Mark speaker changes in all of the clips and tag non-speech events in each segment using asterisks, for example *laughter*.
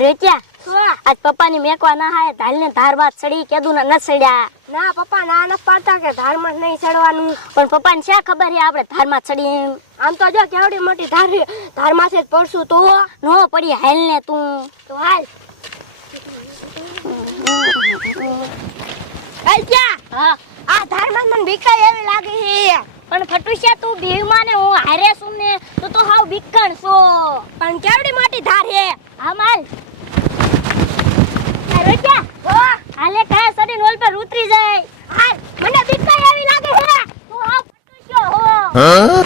Speaker 1: રેચ્યા આજ પપ્પાની મેકવા ના હાય ધાલ ને ધાર બાદ સડી કેદું ના ન સડ્યા.
Speaker 2: ના પપ્પા ના ન પાડતા કે ધારમાં જ નહીં ચડવાનું
Speaker 1: પણ પપ્પાને શા ખબર છે આપણે ધારમાં સડી
Speaker 2: આમ તો જો કેવડી મોટી ધાર છે. ધારમાંથી જ પડશું તો
Speaker 1: નો પડી હાલ ને તું.
Speaker 2: તો હાલ.
Speaker 1: હા
Speaker 2: આ ધારમાં મને ભીખાઈ એવી લાગે છે
Speaker 1: પણ ફટુશિયા તું બીવમાં ને હું હારે છું ને તું તો હાવ બીકણ છો.
Speaker 2: પણ કેવડી મોટી ધાર હે.
Speaker 1: હા માલ. રેચ્યા હાલે કયા સડી પર ઉતરી જાય.
Speaker 2: આ મને બીકાઈ આવી લાગે છે.
Speaker 1: તું હાવ ફટુશિયો હો.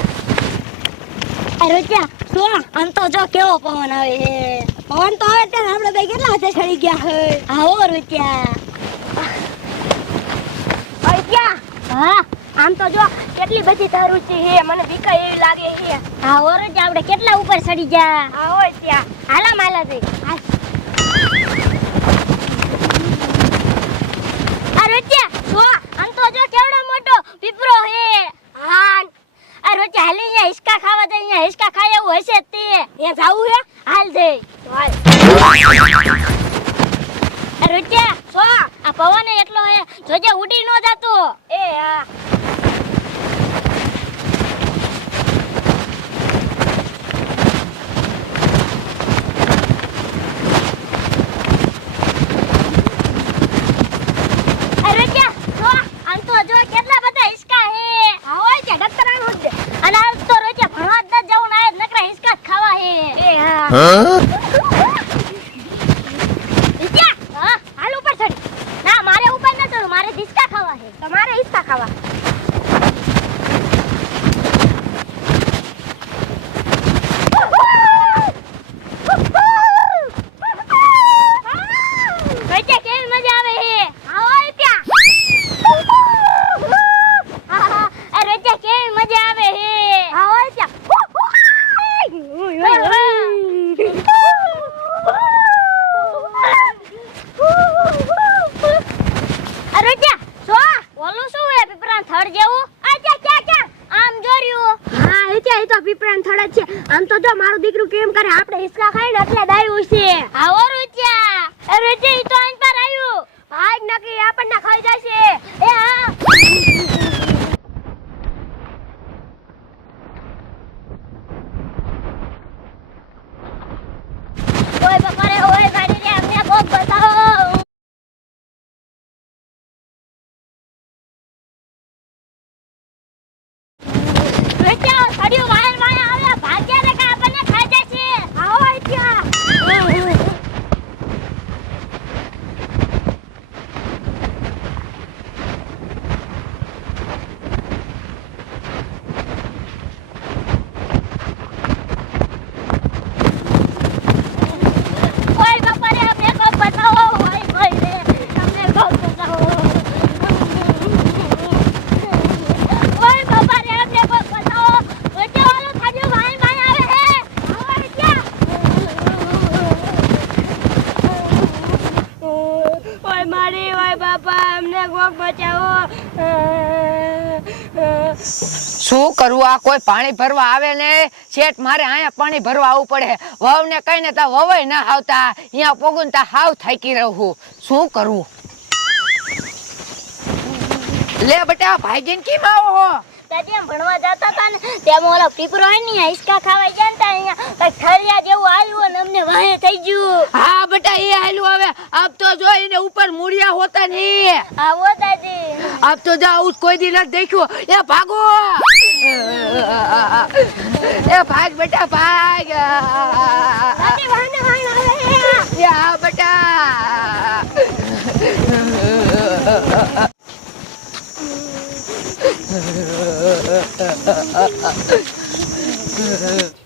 Speaker 2: શું?
Speaker 1: આમ તો જો કેવો પવન આવે છે.
Speaker 2: પવન તો આવે ત્યારે આપણે બે કેટલા હાથે ચડી ગયા હે
Speaker 1: આવો રૂત્યા
Speaker 2: હવે ક્યાં
Speaker 1: હા?
Speaker 2: આમ તો જો કેટલી બધી ધાર ઊંચી છે મને બીકાય એવી લાગે છે.
Speaker 1: હા ઓરજ આપણે કેટલા ઉપર ચડી ગયા?
Speaker 2: હા હોય ત્યાં
Speaker 1: હાલા માલા દે આ રોચ્યા
Speaker 2: શું
Speaker 1: આમ તો જો કેવડો મોટો પીપરો હે
Speaker 2: હા
Speaker 1: આ ચાલી અહીંયા હિસકા ખાવા દે અહીંયા હિસકા ખાય એવું હશે તે.
Speaker 2: અહીંયા જાવું છે
Speaker 1: હાલ દે.
Speaker 2: હાલ
Speaker 1: રોચ્યા,
Speaker 2: શું?
Speaker 1: આ પવન એટલો હે જોજે ઉડી નો જાતો
Speaker 2: એ હા
Speaker 1: આ રોચ્યા જો આમ તો જો કેટલા બધા હિસકા હે
Speaker 2: આ હોય ત્યાં ડક્ટરાનું જ
Speaker 1: અને આમ તો રોચ્યા ભણવા જ ન જવું ને આ જ નકરા હિસકા જ ખાવા હે
Speaker 2: એ હા
Speaker 1: હિસકા હા હાલ ઉપર ચડ ના મારે ઉપર ન ચડવું મારે હિસકા ખાવા હે
Speaker 2: તમારે હિસ્સા ખાવા
Speaker 1: રોચ્યા કેવી મજા આવે હે આવો ત્યાં હા હા આ રોચ્યા કેવી મજા આવે હે
Speaker 2: આવો ત્યાં
Speaker 1: આ રોચ્યા જો ઓલું શું હે પીપરા થડ જેવું આ ક્યાં ક્યાં ક્યાં આમ જોર્યું
Speaker 2: હા એ ત્યાં એ તો પીપળાને થડે જ છે આમ તો જો મારું દીકરું કેમ કરે? આપણે હિસ્સા ખાઈ ને એટલે દાયું છે.
Speaker 1: આવો રૂચિયા. એ રોચ્યા તો આન પર આવ્યું.
Speaker 2: આજ નકી આપણને ખાઈ જશે.
Speaker 1: એ હા ઓય બાપા રે ઓય ગાડી રે અમને કોક બતાવો બેટા સાડીઓ વાયર વાયર આવ્યા ભાગ્યા રે કે આપણને ખાઈ જશે
Speaker 2: આવો ત્યાં
Speaker 1: ઓય બાપા રે અમને કોક બતાવો ઓય ઓય રે અમને કોક બતાવો ઓય બાપા રે અમને કોક બતાવો બેટા વાળો સાડીઓ વાયર વાયર આવે હે આવો ત્યાં
Speaker 2: ઓય હોય બાપા, અમને કોક બચાવો.
Speaker 3: શું કરવું આ? કોઈ પાણી ભરવા આવે ને? શેઠ, મારે અહીંયા પાણી ભરવા આવવું પડે. વહુ ને કહીને તા વવાય ના આવતા. અહીંયા પોગું તા હાવ થાકી રહું. શું કરવું લે બેટા, ભાઈજીને કેમ આવો હો?
Speaker 1: દાદી એમ ભણવા જતા હતા ને ત્યાં ઓલા પીપરો હોય ને હિસકા ખાવા ગયા ને ત્યાં અહીંયા કઈ ઠળિયા જેવું આવ્યું ને અમને વાહે થઈ ગયું.
Speaker 3: હા બેટા એ હાલું હવે. આપ તો જો એને ઉપર મૂળિયા હોતા નહીં
Speaker 1: આવો દાદી
Speaker 3: આપ તો જા આવું કોઈ દી નથી દેખ્યું. એ ભાગો. એ ભાગ બેટા ભાગ. હા બેટા. *laughs*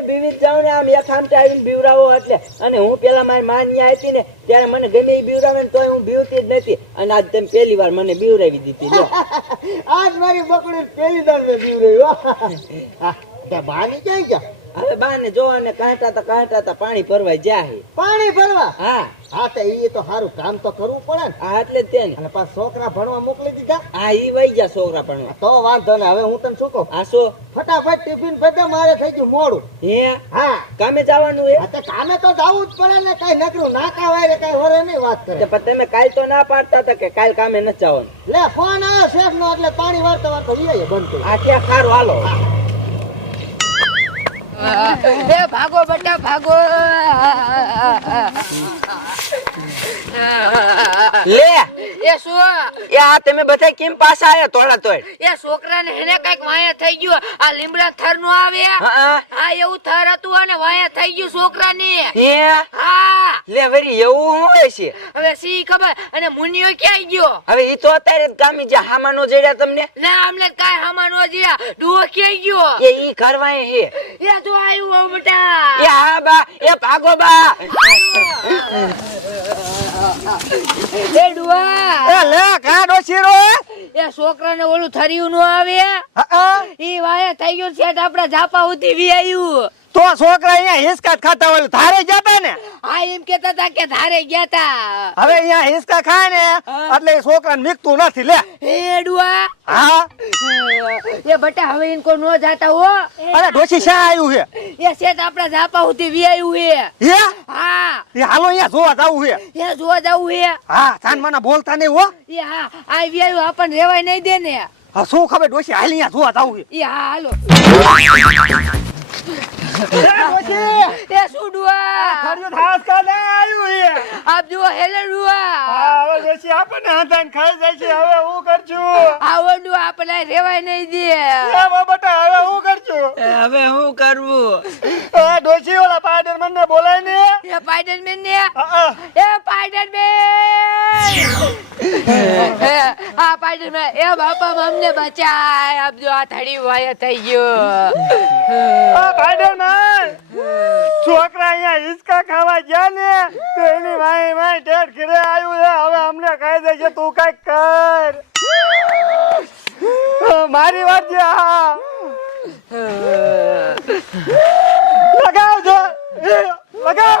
Speaker 4: બીવી
Speaker 5: જાઉં ને આમ એક આમતે આવીને બીવરાવો એટલે. અને હું પેલા મારી માં ન્યા હતી ને ત્યારે મને ગમે એ બીવરાવે ને તોય હું બીવતી જ નથી. અને આજ તમે પહેલી વાર મને બીવરાવી દીધી લો *laughs*
Speaker 4: આજ મારી બકડી પહેલી વાર મેં બીવરાવ્યો હો. *laughs* ભાની ક્યાં ગયા?
Speaker 5: હવે બાને જો અને કાંટા તો કાંટા તો પાણી ભરવાય જાહે
Speaker 4: પાણી ભરવા?
Speaker 5: હા.
Speaker 4: હા તો એ તો સારું કામ તો કરવું પડે ને.
Speaker 5: આ એટલે તે ને.
Speaker 4: અને પાછા છોકરા ભણવા મોકલી દીધા?
Speaker 5: આ એ વહી ગયા છોકરા ભણવા.
Speaker 4: તો વાંધો ને હવે હું તને શું કહું?
Speaker 5: હા શું?
Speaker 4: ફટાફટ ટિફિન ભેટે મારે થઈ ગયું મોડું.
Speaker 5: હે?
Speaker 4: હા.
Speaker 5: કામે જવાનું હે
Speaker 4: તો કામે તો જવું જ પડે ને કઈ નકરું નાકા વાયરે કઈ વરે વાત કરે.
Speaker 5: પણ તમે કાલ તો ના પાડતા હતા કે કાલ કામે ન જવાનું
Speaker 4: લે ફોન આવ્યો શેખ નો એટલે પાણી વાળતા વાળતા વીઆઈએ બંધ કર્યું
Speaker 5: આ ક્યાં ખારું હાલો.
Speaker 3: એ ભાગો બટા ભાગો.
Speaker 5: લે.
Speaker 3: એ શું?
Speaker 5: એ આ તમે બધા કેમ પાછા આયા તોડા તોડ
Speaker 3: એ છોકરાને એને કંઈક વાયા થઈ ગયું. આ લીમડા થર નો આવે.
Speaker 5: હા
Speaker 3: હા. એવું થર હતું અને વાયા થઈ ગયું છોકરાને.
Speaker 5: હે?
Speaker 3: હા.
Speaker 5: લે વરી એવું હોય છે?
Speaker 3: હવે સી ખબર? અને મુનિયો ક્યાં ગયો?
Speaker 5: હવે ઈ તો અત્યારે જ ગામી જે હામાનો જડ્યા તમને?
Speaker 3: ના અમને કાય હામાનો જીયા ડુઓ ક્યાં ગયો?
Speaker 5: એ ઈ કરવાય હે.
Speaker 3: એ તો આવ્યું હો બેટા.
Speaker 5: એ હા બા. એ ભાગો બા.
Speaker 3: એ ડુઆ
Speaker 4: લે કાડો શીરો
Speaker 3: એ છોકરાને ઓલું થરિયું નો આવે? ઈ વાયા થઈ ગયું છે આપડા જાપા ઉતી વી આવ્યું
Speaker 4: તો છોકરા અહીંયા હિસકા ખાતા હોય ધારે જતા ને?
Speaker 3: હા એમ કેતા હતા કે ધારે ગયા તા.
Speaker 4: હવે અહીંયા હિસકા ખાય ને એટલે છોકરા છોકરાને નીકતું નથી લે.
Speaker 3: એ ડુઆ
Speaker 4: હા?
Speaker 3: એ બટા હવે ઇનકો નો જાતા હો.
Speaker 4: અરે ડોશી શા આવ્યું છે
Speaker 3: એ શેત આપડા જાપા ઉતી વી આવ્યું હે.
Speaker 4: હે?
Speaker 3: હા.
Speaker 4: એ હાલો અહીંયા જોવા જાવું છે
Speaker 3: એ જોવા જાવું હે.
Speaker 4: હા થાન મને બોલતા નહીં હો.
Speaker 3: એ હા આ વી આવ્યું આપણને રેવાય નહીં દે ને.
Speaker 4: હા શું ખબર ડોશી હાલ અહીંયા જોવા જાવું
Speaker 3: એ હા હાલો.
Speaker 4: છે
Speaker 3: એ શું ડુઆ
Speaker 4: થાસ
Speaker 3: આપ હેલે
Speaker 4: હા હવે ડોશી આપણને હંધાઈને ખાઈ જાય છે હવે હું કરશું?
Speaker 3: આવો ડુઆ આપણે રેવાય નહીં દે.
Speaker 4: હવે બટા હવે હું કરશું?
Speaker 5: હવે શું કરવું?
Speaker 4: આ ડોશી ઓલા પાડર મને બોલાય ને.
Speaker 3: એ પાઇડરમેન ને
Speaker 4: હા, હા.
Speaker 3: એ પાઇડરમેન આ વાય થઈ ગયો.
Speaker 4: છોકરા અહીંયા હિંચકા ખાવા ગયા ને, તો એની આવ્યું છે. હવે અમને કહી દે તું કંઈક કર. મારી વાત છે હા લગાવ લગાવ.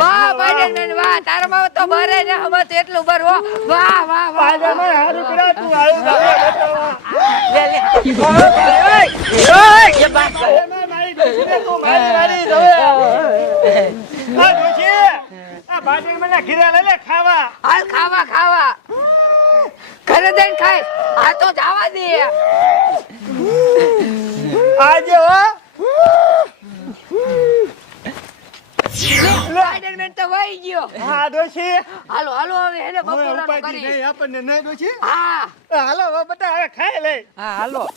Speaker 3: વાહ પાઇડરમેન વાહ. તારો માં તો ભરે ને હમણાં તો એટલું ભરવો વાહ વાહ વાહ.
Speaker 4: હારું કરા તું આવ્યો.
Speaker 3: લે લે.
Speaker 4: એમાં મારી ડોશીને તું મારી મારી જ હવે. આ જોજી આ બાજરી મને ઘીરા લઈ લે ખાવા.
Speaker 3: હાલ ખાવા ખાવા. ઘરે જઈને ખાય. આ તો જવા દે.
Speaker 4: આજે હો.
Speaker 3: સ્પાઈડરમેન તો વહી ગયો.
Speaker 4: હા ડોશી
Speaker 3: હાલો હાલો હવે એને બપોરાનું કરી.
Speaker 4: નહીં આપણને નહીં ડોશી
Speaker 3: હા.
Speaker 4: હાલો હવે બધા હવે ખાઈ લે
Speaker 5: હા હાલો.